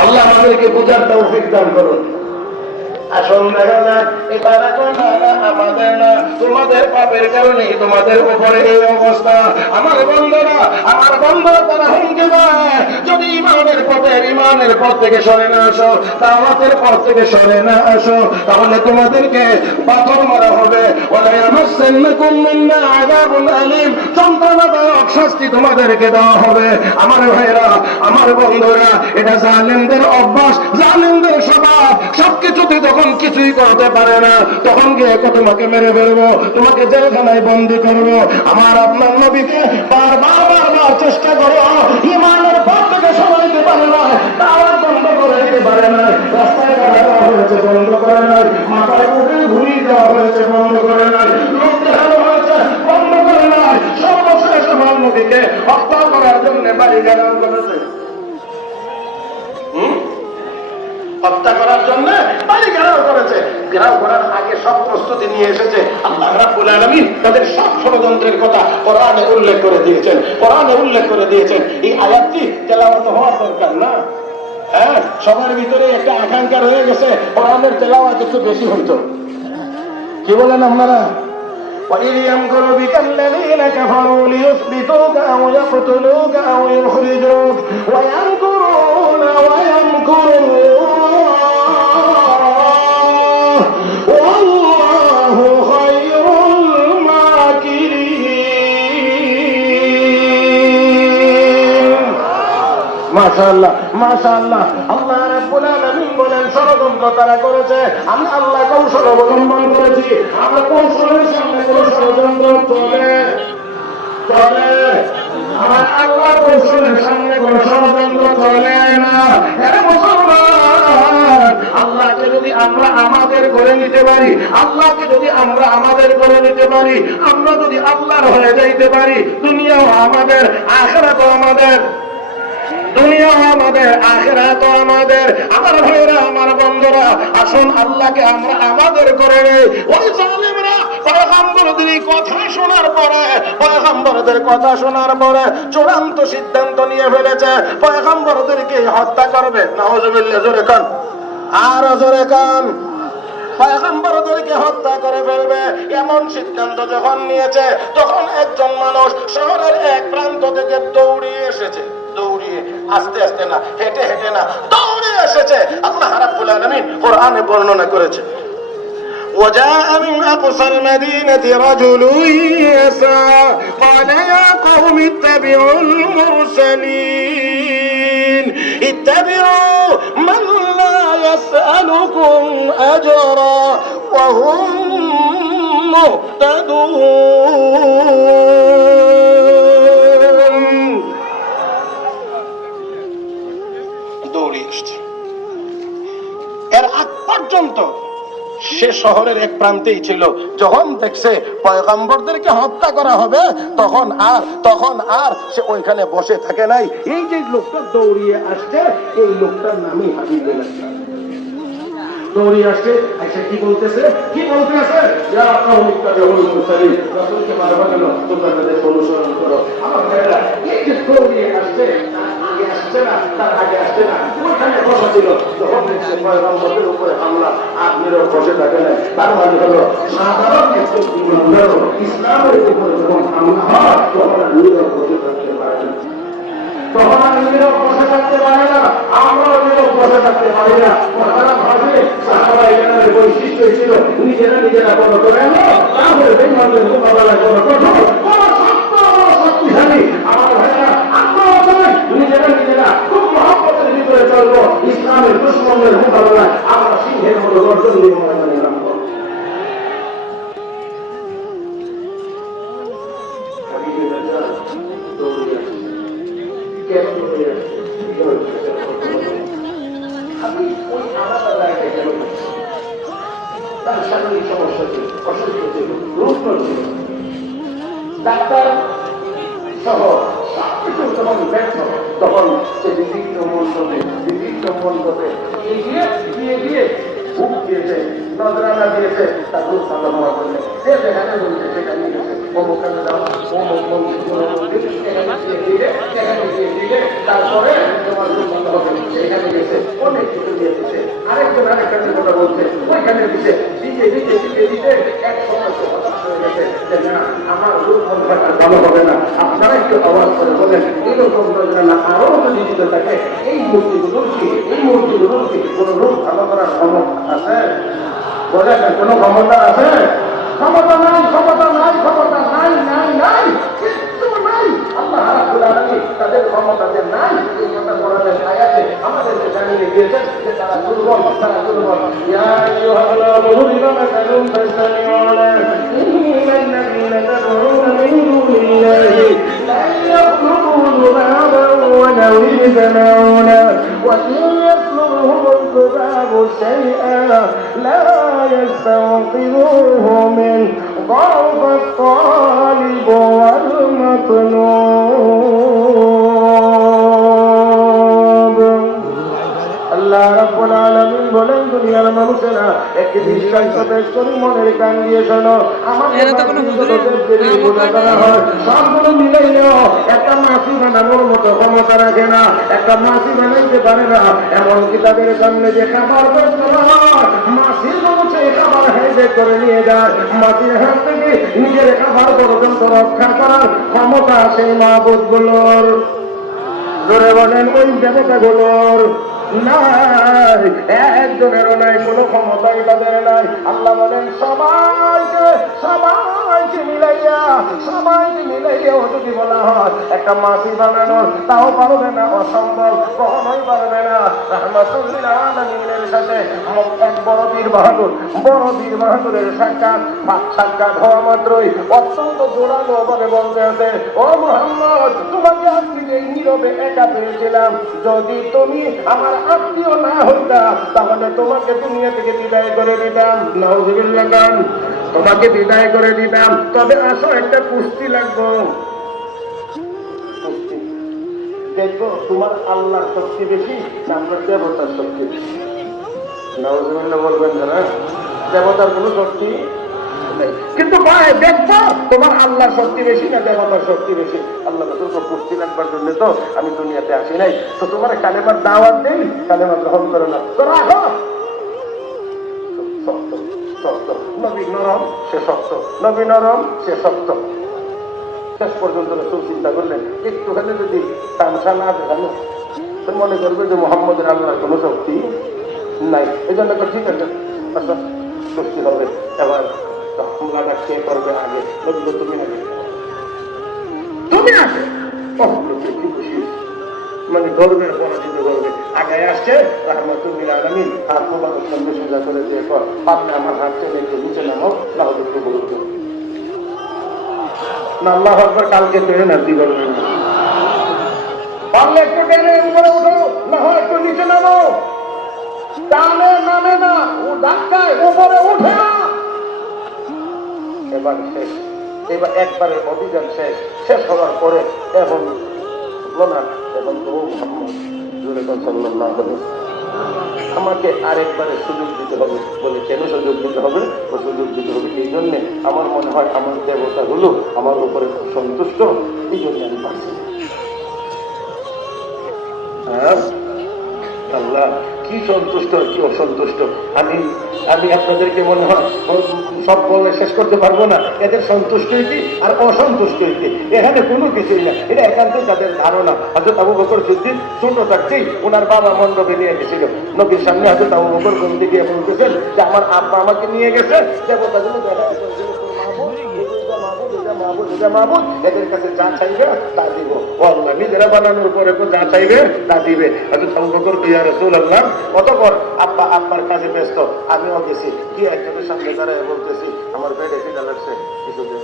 আল্লাহ আমাদেরকে বোঝার তৌফিক দান করুন। আসল দেখা যাক এবার আমাদের না, তোমাদের পাপের কারণে তোমাদের উপরে এই অবস্থা। আমার বন্ধুরা তারা হুমকি দেয়, যদি ইমানের পথ থেকে সরে না আসো, দাওয়াতের পথ থেকে সরে না আসো, তাহলে তোমাদেরকে পাথর মারা হবে। ওয়ালা ইয়ামাসসান্নাকুম মিন্না আযাবুন আলীম, যন্ত্রণাদায়ক শাস্তি তোমাদেরকে দেওয়া হবে। আমার ভাইরা, আমার বন্ধুরা, এটা জালেমদের অভ্যাস, জালেমদের স্বভাব। সবকিছুতে যখন কিছুই করতে পারে না, তখন গিয়ে তোমাকে মেরে ফেলবো, তোমাকে জেলখানায় বন্দী করবো। আমার আপনার নবীকে বারবার চেষ্টা করো, ইমানের পথ থেকে সরাইতে পারে না, দাওয়াত বন্ধ করে দিতে পারে না, রাস্তায় দেওয়া হয়েছে বন্ধ করে নাই, মাথায় উঠে ঘুরি দেওয়া হয়েছে বন্ধ করে নাই, লোক দেখানো হয়েছে বন্ধ করে নাই। সর্বশেষ আমার নবীকে হত্যা করার জন্য বাড়ি ঘেরাও করেছে। হত্যা করার জন্য বাড়ি ঘেরাও করেছে। ঘেরাও করার আগে সব প্রস্তুতি নিয়ে এসেছে। আল্লাহ রাব্বুল আলামিন তাদের সব ষড়যন্ত্রের কথা কোরআনে উল্লেখ করে দিয়েছেন। এই আয়াতটি তেলাওয়াত হওয়ার দরকার না? হ্যাঁ, সবার ভিতরে একটা আকাঙ্ক্ষা রয়ে গেছে কোরআনের তেলাওয়াত একটু বেশি হইতো। কি বলেন আপনারা? وَإِذْ يَمْكُرُ بِكَ الَّذِينَ كَفَرُوا لِيُثْبِتُوكَ أَوْ يَقْتُلُوكَ أَوْ يُخْرِجُوكَ وَيَمْكُرُونَ وَيَمْكُرُ اللَّهُ وَاللَّهُ خَيْرُ الْمَاكِرِينَ। মাশাআল্লাহ, মাশাআল্লাহ। আল্লাহ রাব্বুল আলামিন বলেন, ষড়যন্ত্র তারা করেছে, আমি আল্লাহ কৌশল অবলম্বন করেছি। আমরা কৌশলের সামনে কোনো ষড়যন্ত্র চলে। আমার আল্লাহ কৌশলের সামনে কোনো ষড়যন্ত্র চলে না। আরে মুসলমান, আল্লাহকে যদি আমরা আমাদের করে নিতে পারি, আমরা যদি আল্লাহর হয়ে যাইতে পারি, দুনিয়াও আমাদের, আখিরাতও আমাদের। আখিরাত আমাদের। আমার ভাইরা, আমার বন্ধুরা, আসুন আল্লাহকে আমরা আমাদের করে নেই। ওই জালেমরা পয়গম্বরদের কথা শোনার পরে চূড়ান্ত সিদ্ধান্ত নিয়ে ফেলেছে পয়গম্বরদেরকে হত্যা করবে। নাউযুবিল্লাহ, জোরে কান, আর জোরে কান। পয়গম্বরদেরকে হত্যা করে ফেলবে এমন সিদ্ধান্ত যখন নিয়েছে, তখন একজন মানুষ শহরের এক প্রান্ত থেকে দৌড়িয়ে এসেছে। আস্তে আস্তে না, হেঁটে না, দৌড়ে এসেছে। আল্লাহ রাব্বুল আলামিন কোরআনে বর্ণনা করেছে, وجاء من أقصى المدينة رجل يسعى قال يا قوم اتبعوا المرسلين اتبعوا من لا يسألكم أجرا وهم مهتدون। দৌড়ে এসছে। এর আগ পর্যন্ত সে শহরের এক প্রান্তেই ছিল। যখন দেখছে পয়গম্বরদেরকে হত্যা করা হবে, তখন আর সে ওইখানে বসে থাকে নাই। এই যে লোকটা দৌড়িয়ে আসছে, এই লোকটার নামই হাবিবুল্লাহ। দৌড়িয়ে আসছে, আচ্ছা কি বলতেছে? ইয়া কওমি ইত্তাবিউল মুরসালিন, রাসূলকে মারবা কেন? তোমরা তাদের অনুসরণ করো। আমার ভাইরা, এই যে দৌড়িয়ে আসছে, তার আগে আসছে না, ওইখানে বসা ছিল। যখন দেখছে পয়গম্বরদের উপরে হামলা, আপনিও বসে থাকেন। তার মানে হলো সাধারণ একজন ইমানদার ইসলামের উপরে যখন হামলা হয়, তখন নিজেরা বসে থাকতে পারে না। আমরাও নীরব বসে থাকতে পারি না। তারা ভাবে সাহাবা ইকরামের বৈশিষ্ট্য ছিল নিজেরা বড় করে না, তাহলে বেঈমানদের মোকাবেলা করা কঠোর, বড় শক্ত, বড় শক্তিশালী। আমার ভাইরা, আমরাও চাই নিজেরা খুব মহব্বতের ভিতরে চলবো। ইসলামের দুশমনদের মোকাবেলায় আমরা সিংহের মতো গর্জন দিয়ে ময়দানে নামবো। আমি ওই আলাদা জায়গায় গেল, তার শারীরিক সমস্যা ছিল, অসুস্থ ছিল, রুগ্ন ছিল, ডাক্তার সহ সবকিছু যখন ব্যর্থ, তখন সে বিভিন্ন মন্ত্রতে এগিয়ে বুক দিয়েছে, নজরানা দিয়েছে, তার রূপ ভালো হওয়া করলে যে যেখানে বলছে সেখানে গেছে, অমুখানে যাও, তারপরে তোমার রূপ ভালো হবে, সেখানে গেছে, অনেক কিছু দিয়ে দিচ্ছে। আরেকজন আরেকজনের কথা বলছে, ওইখানে দিচ্ছে, দিতে দিতে দিতে দিতে এক সময় হতাশ হয়ে গেছে যে না, আমার রূপ ভালো হবে না। আপনারা একটু আওয়াজ করে বলেন, এরকম নজরানা আরো যদি দিতে থাকে, এই মূর্তিগুলোর কি কোন রূপ ভালো করার ক্ষমতা আছে? বলে কোনো ক্ষমতা আছে? ক্ষমতা নাই, ক্ষমতা নাই, ক্ষমতা নাই, নাই, নাই, কিচ্ছু নাই। আল্লাহ রাব্বুল আলামিন তাদের ক্ষমতা যে নাই, এই কথা কোরআনের আয়াতে আমাদেরকে জানিয়ে দিয়েছেন যে তারা দুর্বল, তারা দুর্বল। ইয়া আইয়ুহাল্লাযীনা আমানু ফাসতামি'উ লাহু ইন্নাল্লাযীনা তাদ'উনা মিন দুনিল্লাহি লা ইয়াখলুqu dhubaban wa law yajma'una wa in yatlubhum الذباب شيئا لا يستنقذوه منه ضعف الطالب والمطلوب আল্লাহ রাব্বুল আলামিন বলেন, দুনিয়ার মানুষেরা একটি দৃষ্টান্ত পেশ করি, মনের কান দিয়ে শোনো। আমাদের সবগুলো মিলাইও একটা মাছি বানানোর মতো ক্ষমতা রাখে না, একটা মাছি বানাইতে পারে না। এমনকি তাদের সামনে যে খাবার মাছির মানুষ এই খাবার হেঁটে করে নিয়ে যায়, মাছির হাত থেকে নিজের খাবার পর্যন্ত রক্ষা করার ক্ষমতা সেই মাবুদ গুলোর। ধরে বলেন ওই দেবতাগুলোর নাই, একজনেরও নাই, কোনো ক্ষমতাই তাদের নাই। আল্লাহ বলেন সবাইকে মিলাইয়া যদি বলা হয় একটা মাছি বানানোর, তাও পারবে না, অসম্ভব, কখনোই পারবে না। রাহমাতুল্লিল আলামিনের সাথে এক বড় বীর বাহাদুরের সাক্ষাৎ হওয়া মাত্রই অত্যন্ত জোরালো ভাবে বলতে আছে, ও মুহাম্মদ, তোমাকে আজকে এই নীরবে একা পেয়েছিলাম, যদি তুমি আমার আত্মীয় না হইতা তাহলে তোমাকে দুনিয়া থেকে বিদায় করে দিতাম। নাউযুবিল্লাহ, তোমাকে বিদায় করে দিতাম। তবে আসো, একটা কুস্তি লাগবো। দেখো তোমার আল্লাহর শক্তি বেশি না আপনার দেবতার শক্তি বেশি? নাউযুবিল্লাহ বলবেন না, দেবতার কোনো শক্তি নেই, কিন্তু দেখবো তোমার আল্লাহর শক্তি বেশি না দেবতার শক্তি বেশি। আল্লাহ তো কুস্তি লাগবার জন্য তো আমি দুনিয়াতে আসি নাই, তো তোমার কালেমার দাওয়াত দেই, কালেমা গ্রহণ করো না, তো রাখো। শক্ত নবী নরম, সে শক্ত, নবী নরম, সে শক্ত। শেষ পর্যন্ত রাসূল চিন্তা করলেন, একটুখানি যদি তামসা না দেখানো তো মনে করবে যে মুহাম্মদের আল্লাহর কোনো শক্তি নাই। এই জন্য ঠিক আছে, আচ্ছা কুস্তি হবে, এবার হামলাটা কে করবে আগে? তুমি আগে, তুমি আগে। মানে গর্বে পরাজিত করবে, আগে আসছে। রাহমাতুল্লিল আলামিন হাত মোবারক সামনে সোজা করে দিয়ে পর পারলে আমার হাত টেনে একটু নিচে নামো, না হলে একটু বলতো না আল্লাহ আকবার, কালকে টেনে না কি করবেন, পারলে একটু টেনে উপরে উঠো, না হয় একটু নিচে নামো। টানে নামে না, ও ধাক্কায় উপরে উঠে না। এবার শেষ, এবার একবারের অভিযান শেষ হওয়ার পরে এখন না, এখন তো মুহাম্মদ সাল্লাল্লাহু আলাইহি ওয়াসাল্লাম আমাকে আরেকবারে সুযোগ দিতে হবে। বলে কেন সুযোগ দিতে হবে? ও সুযোগ দিতে হবে এই জন্যে, আমার মনে হয় আমার দেবতা হলো আমার উপরে খুব সন্তুষ্ট, এই জন্য আমি পারছি। আল্লাহ কি সন্তুষ্ট কি অসন্তুষ্ট, আমি আপনাদেরকে মনে হয় সব বলে শেষ করতে পারবো না। এদের সন্তুষ্ট হইতে আর অসন্তুষ্ট হইতে এখানে কোনো কিছুই না, এটা একান্তই তাদের ধারণা। হযরত আবু বকর সিদ্দিক ছোট থাকতেই ওনার বাবা মণ্ডপে নিয়ে গেছিল নবীর সামনে। হযরত আবু বকর বলতে গিয়ে বলতেছেন যে আমার আব্বা আমাকে নিয়ে গেছে, দেবতাগুলো দেখা মাহবুদ, এদের কাছে যা চাইবে তা দিব। ও আল্লাহ, নিজেরা বানানোর পরে যা চাইবে তা দিবে। হযরত আবু বকর ইয়া রাসূলুল্লাহ, অতঃপর আব্বার কাজে ব্যস্ত, আমিও গেছি, কি একজনের সামনে দাঁড়ায় বলতেছি আমার পেটে খিদা লাগছে, কিছু দেন।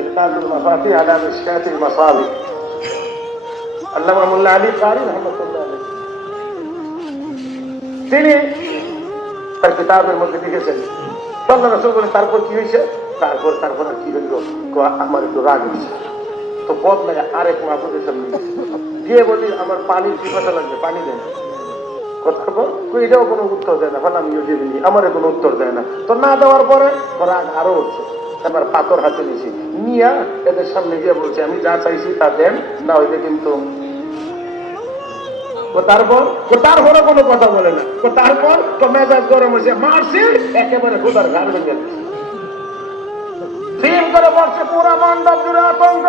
ইলকাতুল মাফাতিহ আলা মিশকাতিল মাসাবিহ, আল্লামা মোল্লা আলী কারি রাহমাতুল্লাহ আলাইহি, তিনি তার কিতাবের মধ্যে লিখেছেন আল্লাহ রাসূল বলেন তারপর কি হয়েছে, তারপর আর কি হইল, আমার একটু রাগ হয়েছে। তো বদলায় আরেক মাহবুদের সামনে গিয়ে বলি আমার পানির পিপাসা লাগবে, পানি দেয় না। কথা বল, এটাও কোনো উত্তর দেয় না, আমিও দিইনি, আমারও কোনো উত্তর দেয় না। তো না দেওয়ার পরে রাগ আরো হচ্ছে, এবার পাথর হাতে নিয়েছি, নিয়া এদের সামনে গিয়ে বলছে আমি যা চাইছি তা দেন, না হইলে কিন্তু তারপরে কোনো কথা বলে না। তারপর তো মেজাজ গরম হয়েছে, মারছে একেবারে খোদার ঘাড় ভেঙে দিচ্ছে। করে বসছে পুরা মণ্ডপ জুড়ে আতঙ্ক।